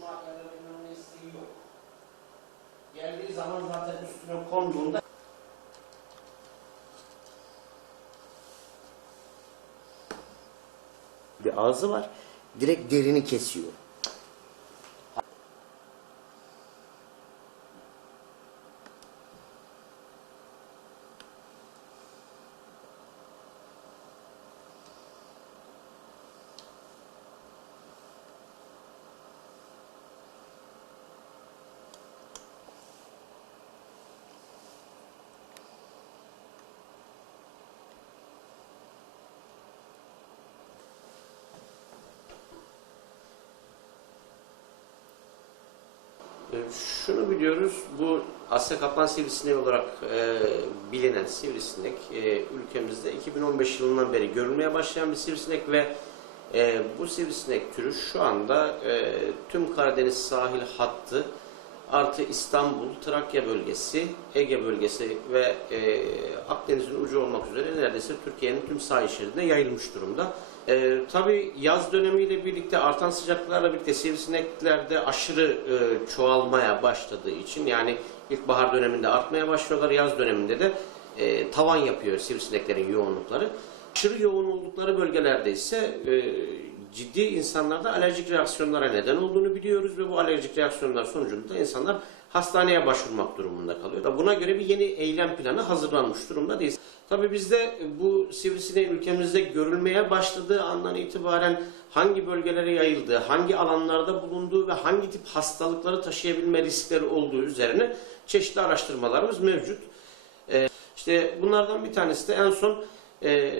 uçma ya da bilmem ne isteği yok. Geldiği zaman zaten üstüne konduğunda bir ağzı var. Direkt derini kesiyor. Şunu biliyoruz, bu Asya Kaplan Sivrisineği olarak e, bilinen sivrisinek e, ülkemizde 2015 yılından beri görülmeye başlayan bir sivrisinek ve e, bu sivrisinek türü şu anda e, tüm Karadeniz sahil hattı artı İstanbul, Trakya bölgesi, Ege bölgesi ve e, Akdeniz'in ucu olmak üzere neredeyse Türkiye'nin tüm sahil şeridine yayılmış durumda. E, tabii yaz dönemiyle birlikte artan sıcaklıklarla birlikte sivrisineklerde aşırı e, çoğalmaya başladığı için yani ilkbahar döneminde artmaya başlıyorlar, yaz döneminde de e, tavan yapıyor sivrisineklerin yoğunlukları. Aşırı yoğun oldukları bölgelerde ise e, ciddi insanlarda alerjik reaksiyonlara neden olduğunu biliyoruz ve bu alerjik reaksiyonlar sonucunda insanlar hastaneye başvurmak durumunda kalıyor. Buna göre bir yeni eylem planı hazırlanmış durumda değil. Tabii bizde bu sivrisineğin ülkemizde görülmeye başladığı andan itibaren hangi bölgelere yayıldığı, hangi alanlarda bulunduğu ve hangi tip hastalıkları taşıyabilme riskleri olduğu üzerine çeşitli araştırmalarımız mevcut. Ee, işte bunlardan bir tanesi de en son e,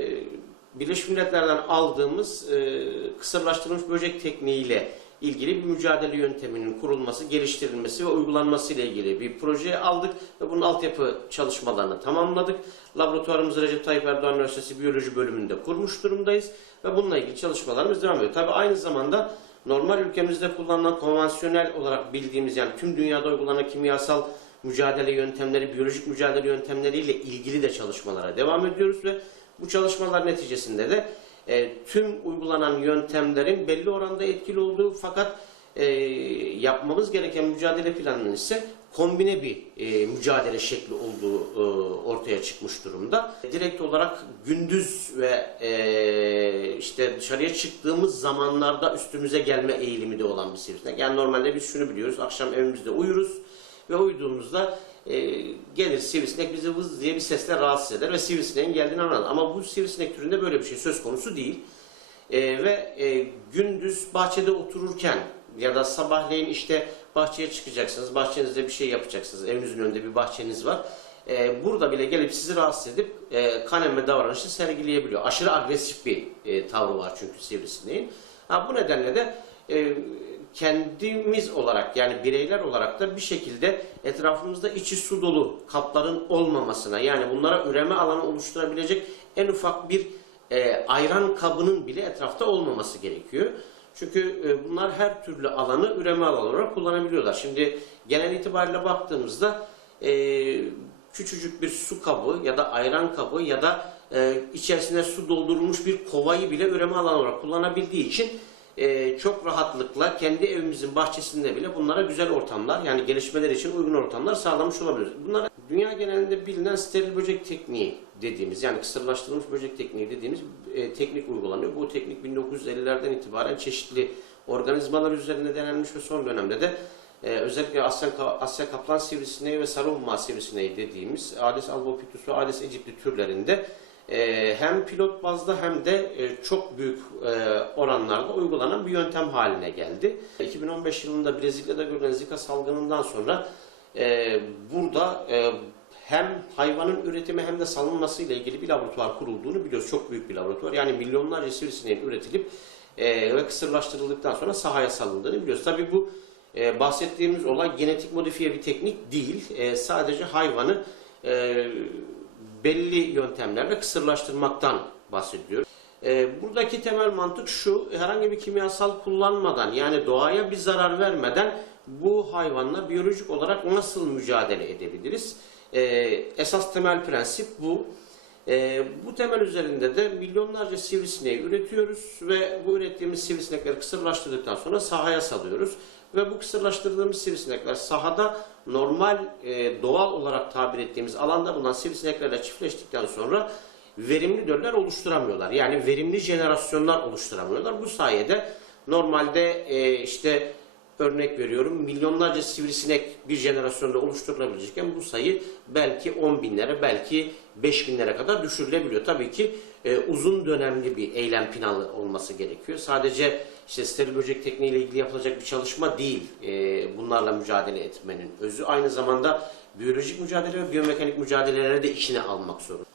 Birleşmiş Milletler'den aldığımız e, kısırlaştırılmış böcek tekniğiyle ilgili bir mücadele yönteminin kurulması, geliştirilmesi ve uygulanması ile ilgili bir projeye aldık ve bunun altyapı çalışmalarını tamamladık. Laboratuvarımızı Recep Tayyip Erdoğan Üniversitesi Biyoloji bölümünde kurmuş durumdayız ve bununla ilgili çalışmalarımız devam ediyor. Tabii aynı zamanda normal ülkemizde kullanılan konvansiyonel olarak bildiğimiz yani tüm dünyada uygulanan kimyasal mücadele yöntemleri, biyolojik mücadele yöntemleriyle ilgili de çalışmalara devam ediyoruz ve bu çalışmalar neticesinde de e, tüm uygulanan yöntemlerin belli oranda etkili olduğu fakat e, yapmamız gereken mücadele planının ise kombine bir e, mücadele şekli olduğu e, ortaya çıkmış durumda. Direkt olarak gündüz ve e, işte dışarıya çıktığımız zamanlarda üstümüze gelme eğilimi de olan bir sivrisinek. Yani normalde biz şunu biliyoruz, akşam evimizde uyuruz ve uyuduğumuzda e, gelir sivrisinek bizi vız diye bir sesle rahatsız eder ve sivrisineğin geldiğini anlar. Ama bu sivrisinek türünde böyle bir şey söz konusu değil. E, ve e, gündüz bahçede otururken ya da sabahleyin işte bahçeye çıkacaksınız, bahçenizde bir şey yapacaksınız, evinizin önünde bir bahçeniz var. E, burada bile gelip sizi rahatsız edip e, kan davranışı sergileyebiliyor. Aşırı agresif bir e, tavrı var çünkü sivrisineğin. Ha, bu nedenle de e, kendimiz olarak yani bireyler olarak da bir şekilde etrafımızda içi su dolu kapların olmamasına yani bunlara üreme alanı oluşturabilecek en ufak bir e, ayran kabının bile etrafta olmaması gerekiyor. Çünkü e, bunlar her türlü alanı üreme alanı olarak kullanabiliyorlar. Şimdi genel itibariyle baktığımızda e, küçücük bir su kabı ya da ayran kabı ya da e, içerisine su doldurulmuş bir kovayı bile üreme alanı olarak kullanabildiği için e, çok rahatlıkla kendi evimizin bahçesinde bile bunlara güzel ortamlar yani gelişmeler için uygun ortamlar sağlamış olabiliriz. Bunlar dünya genelinde bilinen steril böcek tekniği dediğimiz yani kısırlaştırılmış böcek tekniği dediğimiz e, teknik uygulanıyor. Bu teknik 1950'lerden itibaren çeşitli organizmalar üzerinde denenmiş ve son dönemde de e, özellikle Asya, Asya kaplan sivrisineği ve sarı humma sivrisineği dediğimiz Aedes albopictus ve Aedes aegypti türlerinde e, hem pilot bazda hem de e, çok büyük e, oranlarda uygulanan bir yöntem haline geldi. 2015 yılında Brezilya'da görülen Zika salgınından sonra e, burada hem hayvanın üretimi hem de salınması ile ilgili bir laboratuvar kurulduğunu biliyoruz. Çok büyük bir laboratuvar. Yani milyonlarca sivrisineğin üretilip ve kısırlaştırıldıktan sonra sahaya salındığını biliyoruz. Tabii bu bahsettiğimiz olay genetik modifiye bir teknik değil. Sadece hayvanı belli yöntemlerle kısırlaştırmaktan bahsediyoruz. E, buradaki temel mantık şu, herhangi bir kimyasal kullanmadan yani doğaya bir zarar vermeden bu hayvanla biyolojik olarak nasıl mücadele edebiliriz? E, esas temel prensip bu. E, bu temel üzerinde de milyonlarca sivrisineği üretiyoruz ve bu ürettiğimiz sivrisinekleri kısırlaştırdıktan sonra sahaya salıyoruz. Ve bu kısırlaştırdığımız sivrisinekler sahada normal e, doğal olarak tabir ettiğimiz alanda bulunan sivrisineklerle çiftleştikten sonra verimli döller oluşturamıyorlar. Yani verimli jenerasyonlar oluşturamıyorlar. Bu sayede normalde e, işte örnek veriyorum milyonlarca sivrisinek bir jenerasyonda oluşturulabilecekken bu sayı belki 10 binlere belki 5 binlere kadar düşürülebiliyor. Tabii ki e, uzun dönemli bir eylem planı olması gerekiyor. Sadece işte steril böcek tekniğiyle ilgili yapılacak bir çalışma değil e, bunlarla mücadele etmenin özü. Aynı zamanda biyolojik mücadele ve biyomekanik mücadelelere de içine almak zorunda.